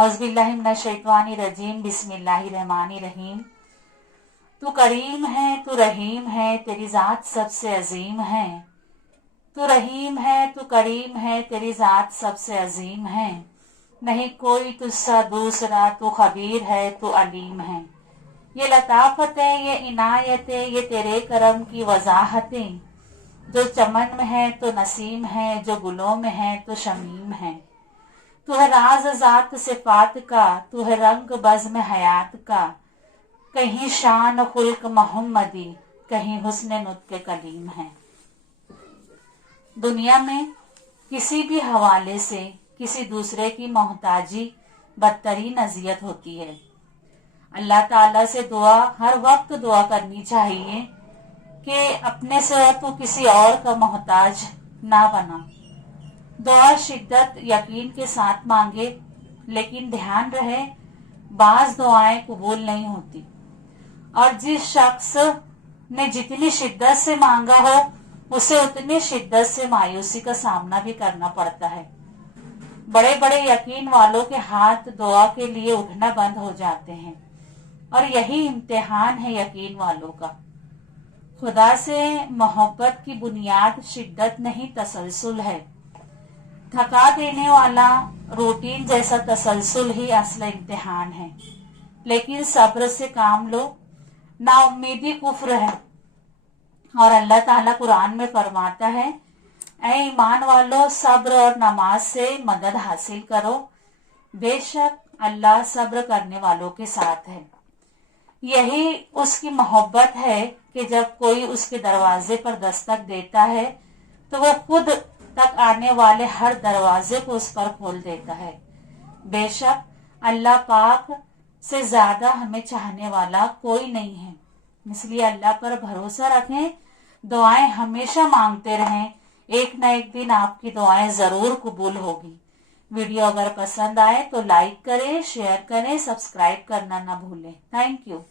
औज़ुबिल्लाहिमिनश्शैतानिर्रजीम बिस्मिल्लाहिर्रहमानिर्रहीम। तू करीम है, तू रहीम है, तेरी ज़ात सबसे अजीम है। तू रहीम है, तू करीम है, तेरी ज़ात सबसे अजीम है। नहीं कोई तुझसा दूसरा, तू खबीर है, तू अलीम है। ये लताफतें, ये इनायतें, ये तेरे करम की वजाहतें, जो चमन में है तो नसीम है, जो गुलों में है तो शमीम है। तू है राज ज़ात सिफात का, तू है रंग बज़्म हयात का। कहीं शान खुल्क मोहम्मदी, कहीं हुस्न नुत्क़ कलीम है। दुनिया में किसी भी हवाले से किसी दूसरे की मोहताजी बदतरीन अजियत होती है। अल्लाह ताला से दुआ हर वक्त दुआ करनी चाहिए कि अपने से तो किसी और का मोहताज ना बना। दुआ शिद्दत यकीन के साथ मांगे, लेकिन ध्यान रहे बाज दुआएं कबूल नहीं होती, और जिस शख्स ने जितनी शिद्दत से मांगा हो उसे उतनी शिद्दत से मायूसी का सामना भी करना पड़ता है। बड़े बड़े यकीन वालों के हाथ दुआ के लिए उठना बंद हो जाते हैं, और यही इम्तिहान है यकीन वालों का। खुदा से मोहब्बत की बुनियाद शिद्दत नहीं तसलसल है। थका देने वाला रूटीन जैसा तसलसल ही असल इम्तिहान है। लेकिन सब्र से काम लो, नाउम्मीदी कुफ्र है। और अल्लाह ताला कुरान में फरमाता है, ऐ ईमान वालों, सब्र और नमाज से मदद हासिल करो, बेशक अल्लाह सब्र करने वालों के साथ है। यही उसकी मोहब्बत है कि जब कोई उसके दरवाजे पर दस्तक देता है तो वह खुद तक आने वाले हर दरवाजे को उस पर खोल देता है। बेशक अल्लाह पाक से ज्यादा हमें चाहने वाला कोई नहीं है। इसलिए अल्लाह पर भरोसा रखें, दुआएं हमेशा मांगते रहें। एक न एक दिन आपकी दुआएं जरूर कबूल होगी। वीडियो अगर पसंद आए तो लाइक करें, शेयर करें, सब्सक्राइब करना ना भूलें। Thank you.